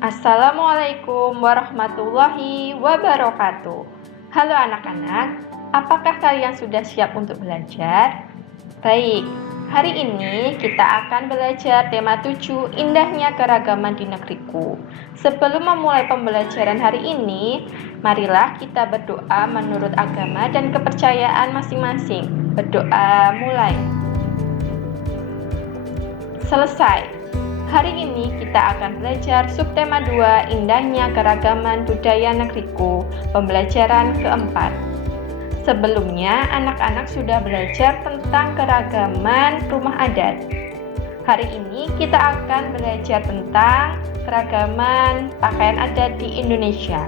Assalamualaikum warahmatullahi wabarakatuh. Halo anak-anak, apakah kalian sudah siap untuk belajar? Baik, hari ini kita akan belajar tema 7, Indahnya Keragaman di Negeriku. Sebelum memulai pembelajaran hari ini, marilah kita berdoa menurut agama dan kepercayaan masing-masing. Berdoa mulai. Selesai. Hari ini kita akan belajar subtema 2, Indahnya Keragaman Budaya Negeriku, pembelajaran keempat. Sebelumnya, anak-anak sudah belajar tentang keragaman rumah adat. Hari ini kita akan belajar tentang keragaman pakaian adat di Indonesia.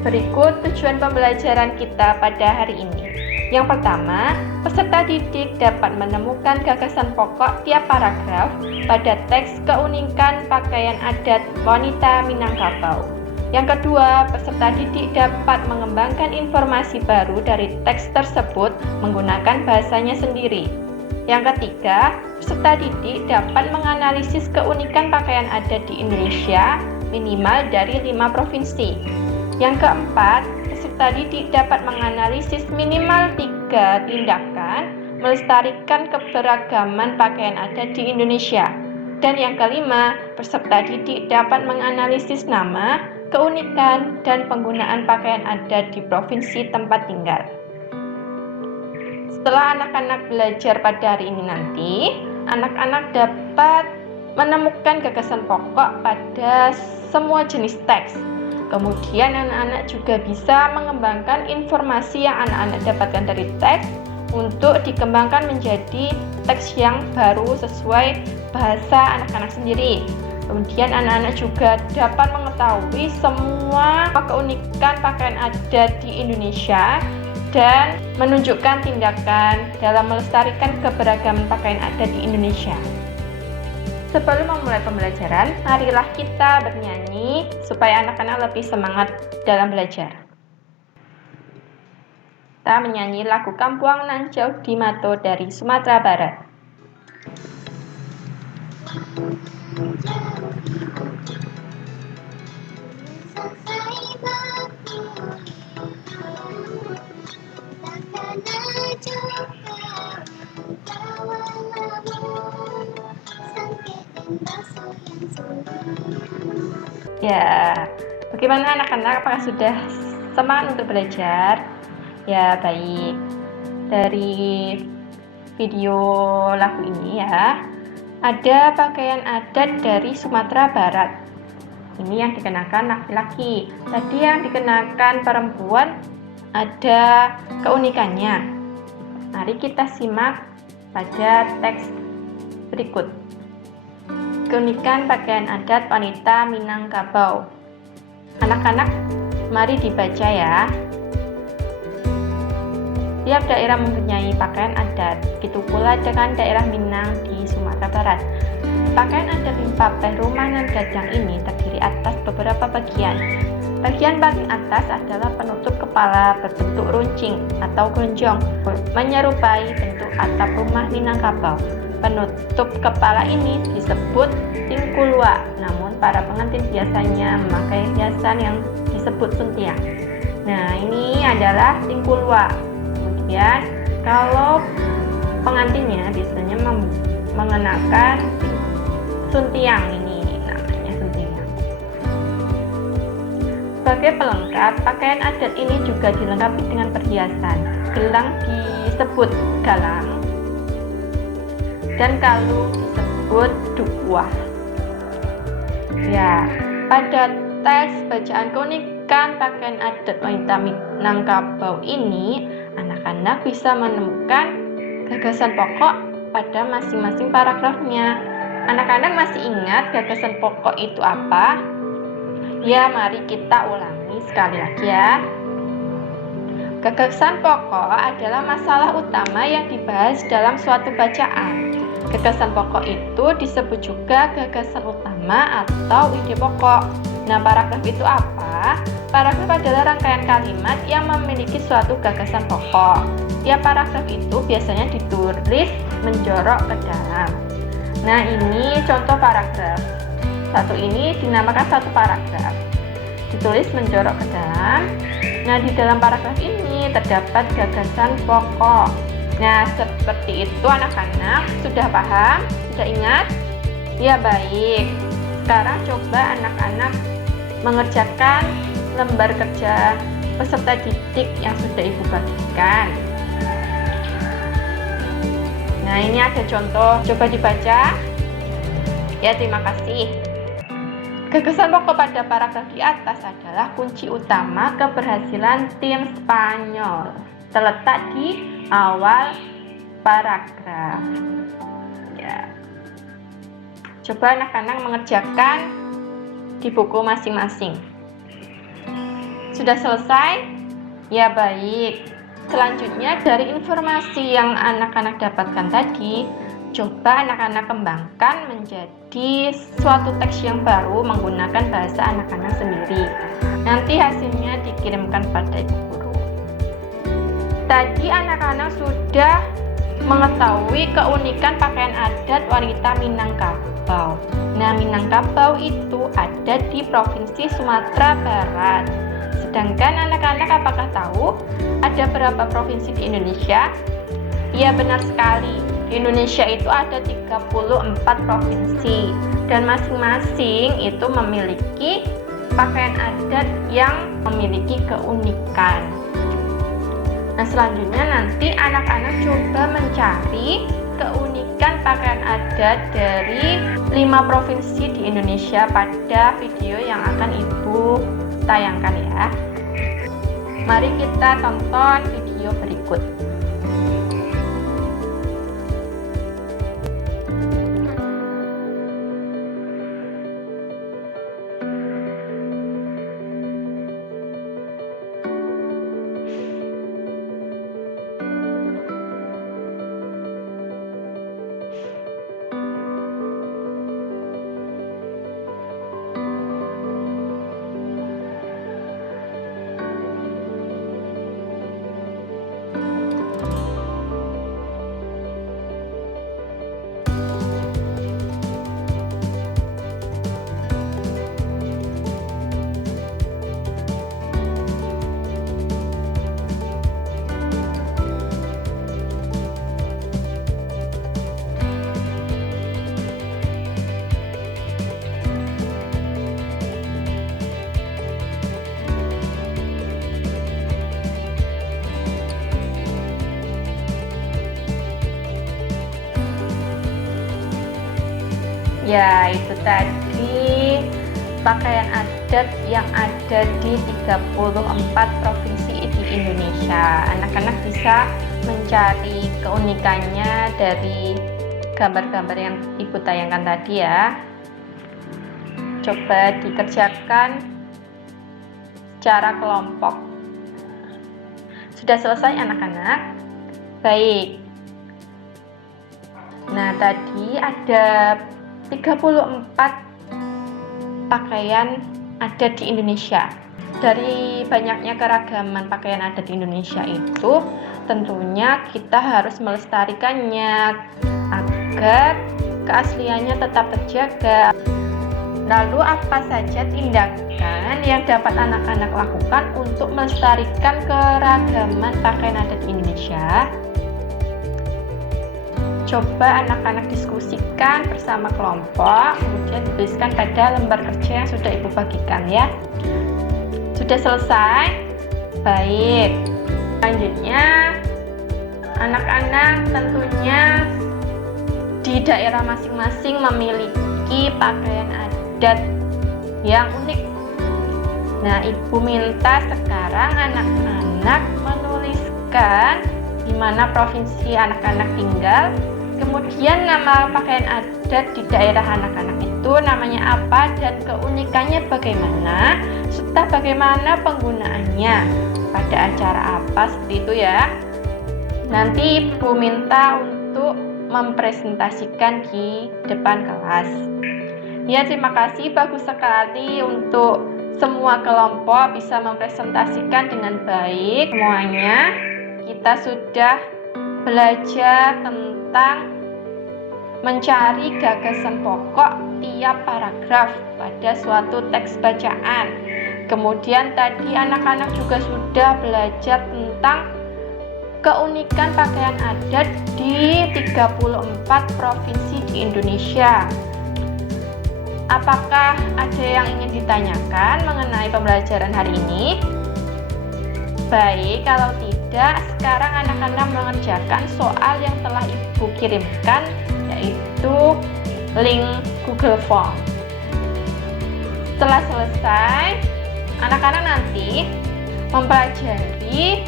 Berikut tujuan pembelajaran kita pada hari ini. Yang pertama, peserta didik dapat menemukan gagasan pokok tiap paragraf pada teks keunikan pakaian adat wanita Minangkabau. Yang kedua, peserta didik dapat mengembangkan informasi baru dari teks tersebut menggunakan bahasanya sendiri. Yang ketiga, peserta didik dapat menganalisis keunikan pakaian adat di Indonesia minimal dari 5 provinsi. Yang keempat, peserta didik dapat menganalisis minimal 3 tindakan melestarikan keberagaman pakaian adat di Indonesia. Dan yang kelima, peserta didik dapat menganalisis nama, keunikan, dan penggunaan pakaian adat di provinsi tempat tinggal. Setelah anak-anak belajar pada hari ini nanti, anak-anak dapat menemukan gagasan pokok pada semua jenis teks. Kemudian anak-anak juga bisa mengembangkan informasi yang anak-anak dapatkan dari teks untuk dikembangkan menjadi teks yang baru sesuai bahasa anak-anak sendiri. Kemudian anak-anak juga dapat mengetahui semua keunikan pakaian adat di Indonesia dan menunjukkan tindakan dalam melestarikan keberagaman pakaian adat di Indonesia. Sebelum memulai pembelajaran, marilah kita bernyanyi supaya anak-anak lebih semangat dalam belajar. Kita menyanyi lagu Kampuang Nan Jauh di Mato dari Sumatera Barat. Ya, bagaimana anak-anak? Apakah sudah semangat untuk belajar? Ya, baik. Dari video lagu ini ya, ada pakaian adat dari Sumatera Barat. Ini yang dikenakan laki-laki. Tadi yang dikenakan perempuan ada keunikannya. Mari kita simak pada teks berikut. Keunikan pakaian adat wanita Minangkabau. Anak-anak, mari dibaca ya. Tiap daerah mempunyai pakaian adat, begitu pula dengan daerah Minang di Sumatera Barat. Pakaian adat Limpapeh Rumah Nan Gajang ini terdiri atas beberapa bagian. Bagian paling atas adalah penutup kepala berbentuk runcing atau gonjong, menyerupai bentuk atap rumah Minangkabau. Penutup kepala ini disebut tingkulua, namun para pengantin biasanya memakai hiasan yang disebut suntiang. Nah, ini adalah tingkulua. Kemudian, kalau pengantinnya biasanya mengenakan suntiang, ini namanya suntiang. Sebagai pelengkap, pakaian adat ini juga dilengkapi dengan perhiasan. Gelang disebut galang, dan kalung disebut dukuah. Ya, pada teks bacaan keunikan pakaian adat wanita Minangkabau ini, anak-anak bisa menemukan gagasan pokok pada masing-masing paragrafnya. Anak-anak masih ingat gagasan pokok itu apa? Ya, mari kita ulangi sekali lagi ya. Gagasan pokok adalah masalah utama yang dibahas dalam suatu bacaan. Gagasan pokok itu disebut juga gagasan utama atau ide pokok. Nah, paragraf itu apa? Paragraf adalah rangkaian kalimat yang memiliki suatu gagasan pokok. Tiap paragraf itu biasanya ditulis menjorok ke dalam. Nah, ini contoh paragraf. Satu ini dinamakan satu paragraf. Ditulis menjorok ke dalam. Nah, di dalam paragraf ini terdapat gagasan pokok. Nah, seperti itu anak-anak. Sudah paham? Sudah ingat? Ya, baik. Sekarang coba anak-anak mengerjakan lembar kerja peserta didik yang sudah Ibu bagikan. Nah, ini ada contoh. Coba dibaca. Ya, terima kasih. Gagasan pokok pada paragraf di atas adalah kunci utama keberhasilan tim Spanyol. Terletak di awal paragraf. Ya. Coba anak-anak mengerjakan di buku masing-masing. Sudah selesai? Ya, baik. Selanjutnya dari informasi yang anak-anak dapatkan tadi, coba anak-anak kembangkan menjadi suatu teks yang baru menggunakan bahasa anak-anak sendiri. Nanti hasilnya dikirimkan pada ibu guru. Tadi anak-anak sudah mengetahui keunikan pakaian adat wanita Minangkabau. Nah, Minangkabau itu ada di Provinsi Sumatera Barat. Sedangkan anak-anak apakah tahu ada berapa provinsi di Indonesia? Iya, benar sekali. Di Indonesia itu ada 34 provinsi dan masing-masing itu memiliki pakaian adat yang memiliki keunikan. Nah, selanjutnya nanti anak-anak coba mencari keunikan pakaian adat dari 5 provinsi di Indonesia pada video yang akan Ibu tayangkan ya. Mari kita tonton video berikut. Ya, itu tadi pakaian adat yang ada di 34 provinsi di Indonesia. Anak-anak bisa mencari keunikannya dari gambar-gambar yang Ibu tayangkan tadi ya. Coba dikerjakan secara kelompok. Sudah selesai anak-anak? Baik. Nah, tadi ada 34 pakaian adat di Indonesia. Dari banyaknya keragaman pakaian adat di Indonesia itu, tentunya kita harus melestarikannya agar keasliannya tetap terjaga. Lalu apa saja tindakan yang dapat anak-anak lakukan untuk melestarikan keragaman pakaian adat di Indonesia? Coba anak-anak diskusikan bersama kelompok, kemudian dituliskan pada lembar kerja yang sudah Ibu bagikan ya. Sudah selesai? Baik. Selanjutnya, anak-anak tentunya di daerah masing-masing memiliki pakaian adat yang unik. Nah, Ibu minta sekarang anak-anak menuliskan di mana provinsi anak-anak tinggal. Kemudian nama pakaian adat di daerah anak-anak itu namanya apa dan keunikannya bagaimana, serta bagaimana penggunaannya pada acara apa, seperti itu ya. Nanti Ibu minta untuk mempresentasikan di depan kelas. Ya, terima kasih, bagus sekali untuk semua kelompok bisa mempresentasikan dengan baik semuanya. Kita sudah belajar tentang mencari gagasan pokok tiap paragraf pada suatu teks bacaan. Kemudian tadi anak-anak juga sudah belajar tentang keunikan pakaian adat di 34 provinsi di Indonesia. Apakah ada yang ingin ditanyakan mengenai pembelajaran hari ini? Baik, kalau tidak, sekarang anak-anak mengerjakan soal yang telah Ibu kirimkan, yaitu link Google Form. Setelah selesai, anak-anak nanti mempelajari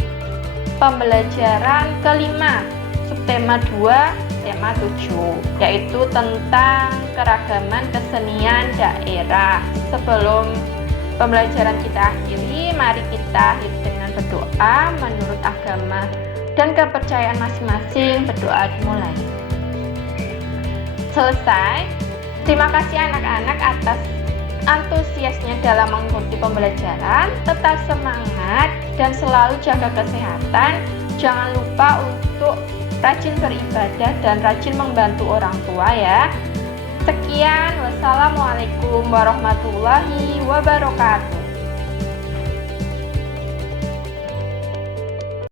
pembelajaran kelima, subtema 2, tema 7, yaitu tentang keragaman kesenian daerah. Sebelum pembelajaran kita akhiri, mari kita akhiri dengan berdoa menurut agama dan kepercayaan masing-masing. Berdoa dimulai. Selesai. Terima kasih anak-anak atas antusiasnya dalam mengikuti pembelajaran. Tetap semangat dan selalu jaga kesehatan. Jangan lupa untuk rajin beribadah dan rajin membantu orang tua ya. Sekian, wassalamualaikum warahmatullahi wabarakatuh.